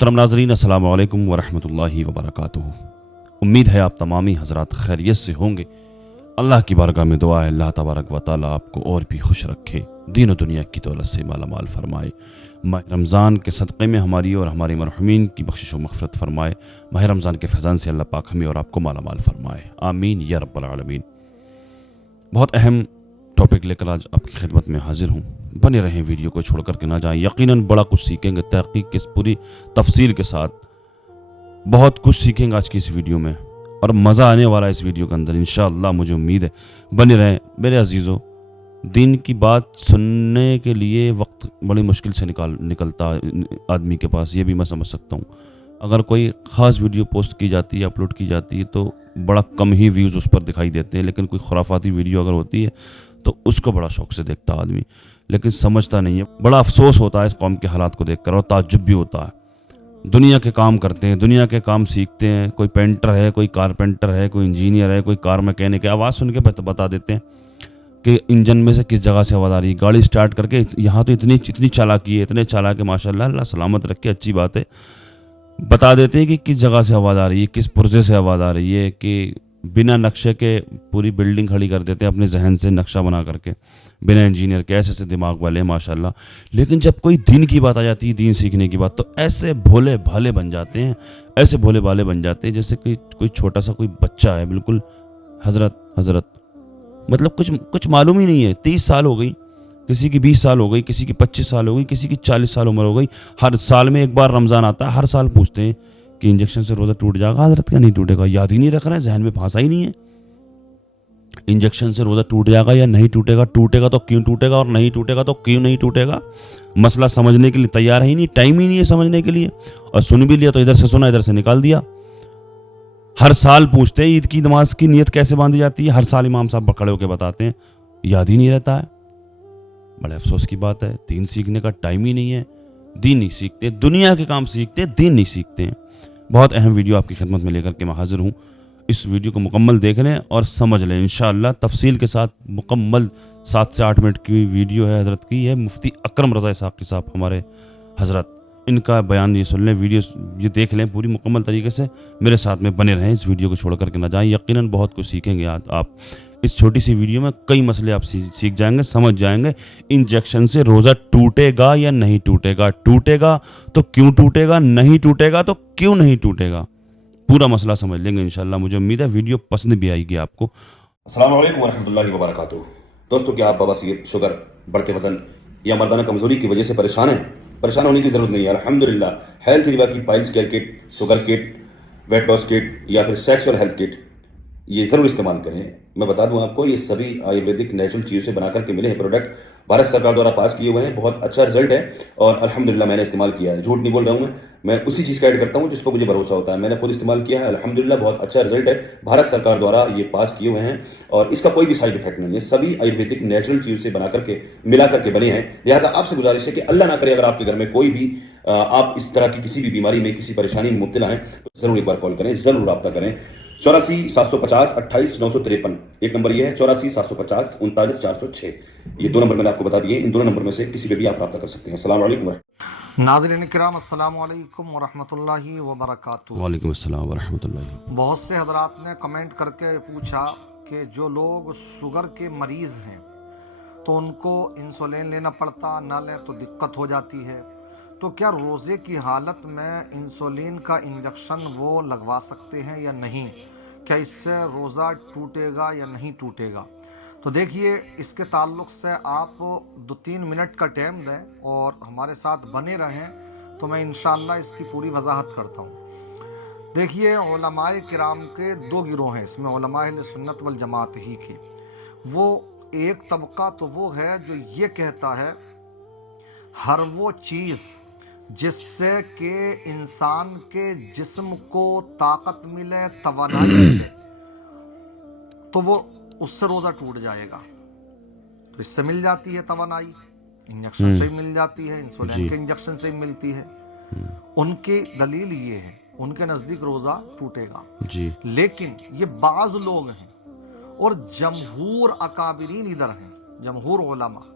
محترم ناظرین، السلام علیکم ورحمۃ اللہ وبرکاتہ۔ امید ہے آپ تمامی حضرات خیریت سے ہوں گے۔ اللہ کی بارگاہ میں دعا ہے اللہ تبارک و تعالیٰ آپ کو اور بھی خوش رکھے، دین و دنیا کی دولت سے مالا مال فرمائے، ماہ رمضان کے صدقے میں ہماری اور ہمارے مرحومین کی بخشش و مغفرت فرمائے، ماہ رمضان کے فیضان سے اللہ پاک ہمیں اور آپ کو مالا مال فرمائے، آمین یا رب العالمین۔ بہت اہم ٹاپک لے کر آج آپ کی خدمت میں حاضر ہوں، بنے رہیں، ویڈیو کو چھوڑ کر کے نہ جائیں، یقیناً بڑا کچھ سیکھیں گے، تحقیق کی پوری تفصیل کے ساتھ بہت کچھ سیکھیں گے آج کی اس ویڈیو میں، اور مزہ آنے والا ہے اس ویڈیو کے اندر انشاءاللہ، مجھے امید ہے۔ بنے رہیں میرے عزیزوں۔ دین کی بات سننے کے لیے وقت بڑی مشکل سے نکلتا آدمی کے پاس، یہ بھی میں سمجھ سکتا ہوں۔ اگر کوئی خاص ویڈیو پوسٹ کی جاتی ہے، اپلوڈ کی جاتی ہے، تو بڑا کم ہی ویوز اس پر دکھائی دیتے ہیں، لیکن کوئی خرافاتی ویڈیو اگر ہوتی ہے تو اس کو بڑا شوق سے دیکھتا آدمی، لیکن سمجھتا نہیں ہے۔ بڑا افسوس ہوتا ہے اس قوم کے حالات کو دیکھ کر، اور تعجب بھی ہوتا ہے۔ دنیا کے کام کرتے ہیں، دنیا کے کام سیکھتے ہیں، کوئی پینٹر ہے، کوئی کارپینٹر ہے، کوئی انجینئر ہے، کوئی کار میکینک ہے، آواز سن کے بتا دیتے ہیں کہ انجن میں سے کس جگہ سے آواز آ رہی ہے، گاڑی سٹارٹ کر کے یہاں تو اتنی چالاکی ہے، اتنے چالاک ہے، ماشاءاللہ، اللہ سلامت رکھے، اچھی بات ہے، بتا دیتے ہیں کہ کس جگہ سے آواز آ رہی ہے، کس پرزے سے آواز آ رہی ہے، کہ بنا نقشے کے پوری بلڈنگ کھڑی کر دیتے ہیں اپنے ذہن سے نقشہ بنا کر کے، بنا انجینئر کے، ایسے دماغ والے ہیں ماشاءاللہ۔ لیکن جب کوئی دین کی بات آ جاتی ہے، دین سیکھنے کی بات، تو ایسے بھولے بھالے بن جاتے ہیں، ایسے بھولے بھالے بن جاتے ہیں جیسے کہ کوئی چھوٹا سا کوئی بچہ ہے، بالکل حضرت مطلب کچھ معلوم ہی نہیں ہے۔ 30 سال ہو گئی، کسی کی 20 سال ہو گئی، کسی کی 25 سال ہو گئی، کسی کی 40 سال عمر ہو گئی، ہر سال میں ایک بار رمضان آتا ہے، ہر سال پوچھتے ہیں کہ انجیکشن سے روزہ ٹوٹ جائے گا حضرت، کیا نہیں ٹوٹے گا؟ یاد ہی نہیں رکھ رہے ہیں، ذہن میں پھانسا ہی نہیں ہے۔ انجیکشن سے روزہ ٹوٹ جائے گا یا نہیں ٹوٹے گا، ٹوٹے گا تو کیوں ٹوٹے گا، اور نہیں ٹوٹے گا تو کیوں نہیں ٹوٹے گا؟ مسئلہ سمجھنے کے لیے تیار ہی نہیں، ٹائم ہی نہیں ہے سمجھنے کے لیے، اور سن بھی لیا تو ادھر سے سنا ادھر سے نکال دیا۔ ہر سال پوچھتے ہیں عید کی نماز کی نیت کیسے باندھی جاتی ہے، ہر سال امام صاحب کھڑے ہو کے بتاتے ہیں، یاد ہی نہیں رہتا ہے۔ بڑے افسوس کی بات ہے، دین سیکھنے کا ٹائم ہی نہیں ہے، دین نہیں سیکھتے، دنیا کے کام سیکھتے، دین نہیں سیکھتے ہیں۔ بہت اہم ویڈیو آپ کی خدمت میں لے کر کے میں حاضر ہوں، اس ویڈیو کو مکمل دیکھ لیں اور سمجھ لیں انشاءاللہ، تفصیل کے ساتھ مکمل 7 سے 8 منٹ کی ویڈیو ہے حضرت کی، ہے مفتی اکرم رضا اسحاقی صاحب ہمارے حضرت، ان کا بیان یہ سن لیں، ویڈیو یہ دیکھ لیں پوری مکمل طریقے سے، میرے ساتھ میں بنے رہیں، اس ویڈیو کو چھوڑ کر کے نہ جائیں، یقیناً بہت کچھ سیکھیں گے آپ اس چھوٹی سی ویڈیو میں، کئی مسئلے آپ سیکھ جائیں گے، سمجھ جائیں گے۔ انجیکشن سے روزہ ٹوٹے گا یا نہیں ٹوٹے گا، ٹوٹے گا تو کیوں ٹوٹے گا، نہیں ٹوٹے گا تو کیوں نہیں ٹوٹے گا، پورا مسئلہ سمجھ لیں گے انشاءاللہ، مجھے امید ہے ویڈیو پسند بھی آئے گی آپ کو۔ السلام علیکم ورحمۃ اللہ وبرکاتہ۔ دوستو، کیا آپ بواسیر، شوگر، بڑھتے وزن یا مردانہ کمزوری کی وجہ سے پریشان ہیں؟ پریشان ہونے کی ضرورت نہیں ہے، الحمدللہ ہیلتھ ریوا کی پائلز کیئر کٹ، شوگر کٹ، ویٹ لاس کٹ یا پھر سیکسول ہیلتھ کٹ یہ ضرور استعمال کریں۔ میں بتا دوں آپ کو، یہ سبھی آیورویدک نیچرل چیزوں سے بنا کر کے ملے ہیں پروڈکٹ، بھارت سرکار دوارا پاس کیے ہوئے ہیں، بہت اچھا رزلٹ ہے، اور الحمدللہ میں نے استعمال کیا ہے، جھوٹ نہیں بول رہا ہوں میں اسی چیز کا ایڈ کرتا ہوں جس پر مجھے بھروسہ ہوتا ہے، میں نے خود استعمال کیا ہے، الحمدللہ بہت اچھا رزلٹ ہے، بھارت سرکار دوارا یہ پاس کیے ہوئے ہیں، اور اس کا کوئی بھی سائیڈ افیکٹ نہیں ہے، سبھی آیورویدک نیچرل چیزوں سے بنا کر کے ملا کر کے بنے ہیں۔ لہٰذا آپ سے گزارش ہے کہ اللہ نہ کرے اگر آپ کے گھر میں کوئی بھی آپ اس طرح کی کسی بھی بیماری میں، کسی پریشانی میں مبتلا ہیں، تو ضرور ایک بار کال کریں، ضرور رابطہ کریں۔ 84 750 28 953 ایک نمبر یہ ہے، 84 750 39 406، یہ 2 نمبر میں نے آپ کو بتا دیے، ان دونوں نمبر میں سے کسی پہ بھی آپ رابطہ کر سکتے ہیں۔ السلام علیکم۔ ناظرین کرام، السلام علیکم ورحمۃ اللہ وبرکاتہ۔ وعلیکم السلام ورحمۃ اللہ۔ بہت سے حضرات نے کمنٹ کر کے پوچھا کہ جو لوگ شوگر کے مریض ہیں تو ان کو انسولین لینا پڑتا، نہ لیں تو دقت ہو جاتی ہے، تو کیا روزے کی حالت میں انسولین کا انجیکشن وہ لگوا سکتے ہیں یا نہیں؟ کیا اس سے روزہ ٹوٹے گا یا نہیں ٹوٹے گا؟ تو دیکھیے، اس کے تعلق سے آپ 2-3 منٹ کا ٹائم دیں اور ہمارے ساتھ بنے رہیں تو میں انشاءاللہ اس کی پوری وضاحت کرتا ہوں۔ دیکھیے، علماء کرام کے 2 گروہ ہیں اس میں، علماء اہل سنت والجماعت ہی کے۔ وہ ایک طبقہ تو وہ ہے جو یہ کہتا ہے ہر وہ چیز جس سے کہ انسان کے جسم کو طاقت ملے، توانائی ملے، تو وہ اس سے روزہ ٹوٹ جائے گا۔ تو اس سے مل جاتی ہے توانائی، انجیکشن سے ہی مل جاتی ہے، انسولین کے انجیکشن سے ہی ملتی ہے۔ ان کی دلیل یہ ہے، ان کے نزدیک روزہ ٹوٹے گا۔ لیکن یہ بعض لوگ ہیں، اور جمہور اکابرین ادھر ہیں، جمہور علماء،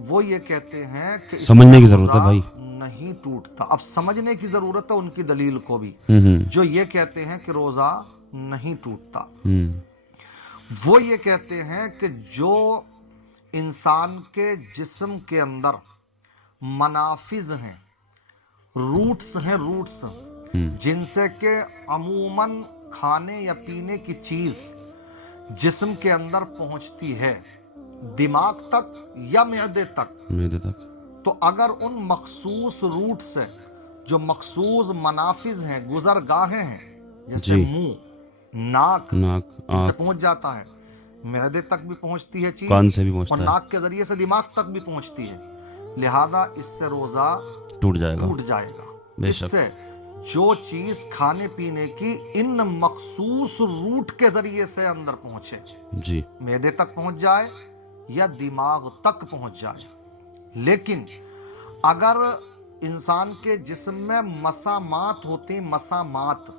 وہ یہ کہتے ہیں کہ سمجھنے کی ضرورت ہے بھائی، نہیں ٹوٹتا. اب سمجھنے کی ضرورت ہے ان کی دلیل کو بھی جو یہ کہتے ہیں کہ روزہ نہیں ٹوٹتا. وہ یہ کہتے ہیں کہ جو انسان کے جسم کے اندر منافذ ہیں، روٹس ہیں، روٹس جن سے کہ عموماً کھانے یا پینے کی چیز جسم کے اندر پہنچتی ہے، دماغ تک یا معدے تک، تو اگر ان مخصوص روٹ سے جو مخصوص منافذ ہیں، گزرگاہیں ہیں، جیسے منہ، ناک ان سے پہنچ جاتا ہے، معدے تک بھی پہنچتی ہے چیز، اور ناک کے ذریعے سے دماغ تک بھی پہنچتی ہے، لہذا اس سے روزہ ٹوٹ جائے گا. اس سے جو چیز کھانے پینے کی ان مخصوص روٹ کے ذریعے سے اندر پہنچے، معدے تک پہنچ جائے یا دماغ تک پہنچ جائے. لیکن اگر انسان کے جسم میں مسامات ہوتی ہیں، مسامات،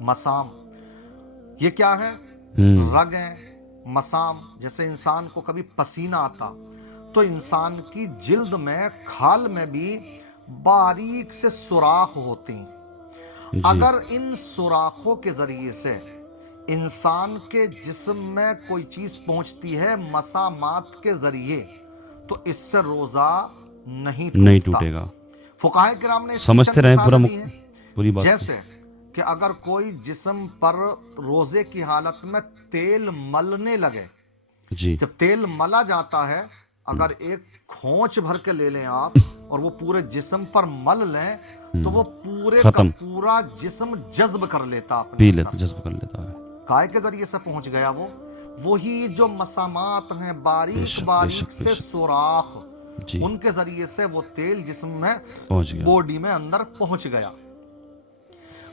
مسام یہ کیا ہے؟ رگیں، مسام. جیسے انسان کو کبھی پسینہ آتا تو انسان کی جلد میں، کھال میں بھی باریک سے سوراخ ہوتے ہیں. اگر ان سوراخوں کے ذریعے سے انسان کے جسم میں کوئی چیز پہنچتی ہے مسامات کے ذریعے، تو اس سے روزہ نہیں ٹوٹے گا. فقہائے کرام نے سمجھتے رہے پوری بات. جیسے کہ اگر کوئی جسم پر روزے کی حالت میں تیل ملنے لگے، جب تیل ملا جاتا ہے، اگر ایک کھونچ بھر کے لے لیں آپ اور وہ پورے جسم پر مل لیں تو وہ پورے کا پورا جسم جذب کر لیتا ہے. کائے کے ذریعے سے پہنچ گیا وہ. وہی جو مسامات ہیں، باریک باریک سے سوراخ، ان کے ذریعے سے وہ تیل جسم میں، باڈی میں اندر پہنچ گیا.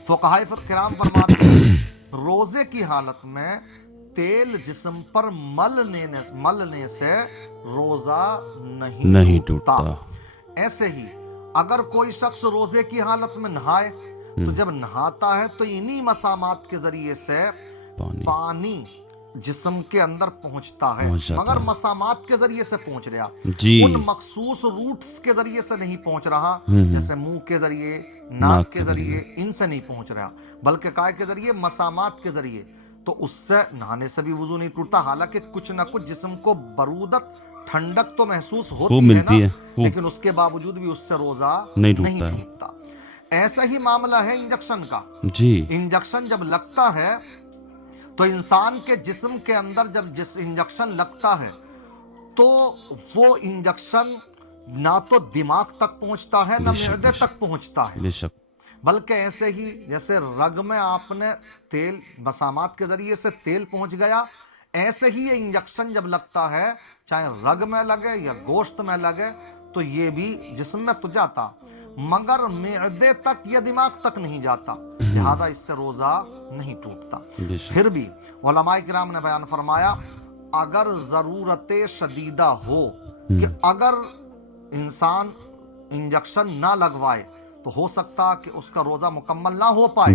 فقہائے کرام فرماتے ہیں روزے کی حالت میں تیل جسم پر ملنے سے روزہ نہیں ٹوٹتا. ایسے ہی اگر کوئی شخص روزے کی حالت میں نہائے تو جب نہاتا ہے تو انہی مسامات کے ذریعے سے پانی جسم کے اندر پہنچتا ہے، مگر مسامات کے ذریعے سے پہنچ رہا، ان مخصوص روٹس کے ذریعے سے نہیں پہنچ رہا، جیسے منہ کے ذریعے، ناک کے ذریعے، ان سے نہیں پہنچ رہا، بلکہ کائے کے ذریعے، مسامات کے ذریعے. تو اس سے نہانے سے بھی وضو نہیں ٹوٹتا. حالانکہ کچھ نہ کچھ جسم کو برودت، ٹھنڈک تو محسوس ہوتی ہے نا، لیکن اس کے باوجود بھی اس سے روزہ نہیں ٹوٹتا. ایسا ہی معاملہ ہے انجیکشن کا. انجیکشن جب لگتا ہے تو انسان کے جسم کے اندر جب انجیکشن لگتا ہے تو وہ انجیکشن نہ تو دماغ تک پہنچتا ہے نہ معدے تک پہنچتا ہے، بلکہ ایسے ہی جیسے رگ میں آپ نے تیل، مسامات کے ذریعے سے تیل پہنچ گیا، ایسے ہی یہ انجیکشن جب لگتا ہے، چاہے رگ میں لگے یا گوشت میں لگے، تو یہ بھی جسم میں تو جاتا مگر معدے تک یا دماغ تک نہیں جاتا، لہذا اس سے روزہ نہیں ٹوٹتا. پھر بھی علماء کرام نے بیان فرمایا اگر ضرورت شدیدہ ہو کہ اگر انسان انجیکشن نہ لگوائے تو ہو سکتا کہ اس کا روزہ مکمل نہ ہو پائے.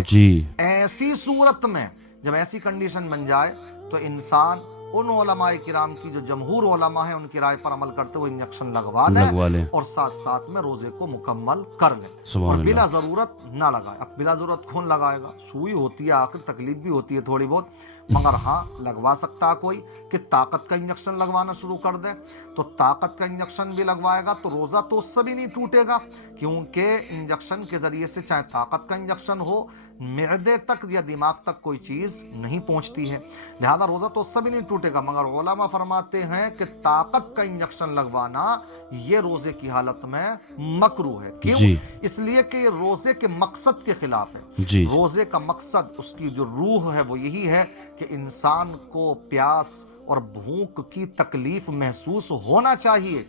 ایسی صورت میں جب ایسی کنڈیشن بن جائے تو انسان ان علماء کرام کی جو جمہور علماء ہیں ان کی رائے پر عمل کرتے ہوئے انجیکشن لگوا لے اور ساتھ ساتھ میں روزے کو مکمل کر لے اور بلا ضرورت نہ لگائے. اب بلا ضرورت کون لگائے گا؟ سوئی ہوتی ہے، آخر تکلیف بھی ہوتی ہے تھوڑی بہت، مگر ہاں لگوا سکتا کوئی کہ طاقت کا انجیکشن لگوانا شروع کر دے تو طاقت کا انجیکشن بھی لگوائے گا تو روزہ تو اس سے بھی نہیں ٹوٹے گا، کیونکہ انجیکشن کے ذریعے سے چاہے طاقت کا انجیکشن ہو، معدے تک یا دماغ تک کوئی چیز نہیں پہنچتی ہے، لہذا روزہ تو اس سے بھی نہیں ٹوٹے گا. مگر علماء فرماتے ہیں کہ طاقت کا انجیکشن لگوانا یہ روزے کی حالت میں مکروہ ہے. کیوں؟ اس لیے کہ یہ روزے کے مقصد کے خلاف ہے. روزے کا مقصد، اس کی جو روح ہے وہ یہی ہے کہ انسان کو پیاس اور بھوک کی تکلیف محسوس ہونا چاہیے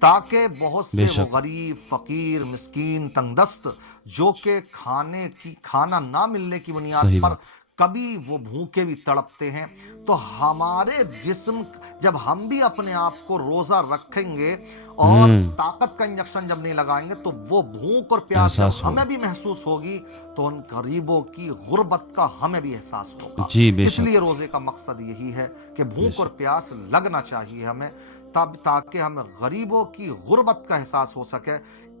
تاکہ بہت سے وہ غریب، فقیر، مسکین، تنگ دست جو کہ کھانا نہ ملنے کی بنیاد پر کبھی وہ بھوکے بھی تڑپتے ہیں، تو ہمارے جسم جب ہم بھی اپنے آپ کو روزہ رکھیں گے اور طاقت کا انجیکشن جب نہیں لگائیں گے تو وہ بھوک اور پیاس ہمیں بھی محسوس ہوگی تو ان غریبوں کی غربت کا ہمیں بھی احساس ہوگا. اس لیے روزے کا مقصد یہی ہے کہ بھوک اور پیاس لگنا چاہیے ہمیں تاکہ ہمیں غریبوں کی غربت کا احساس ہو سکے.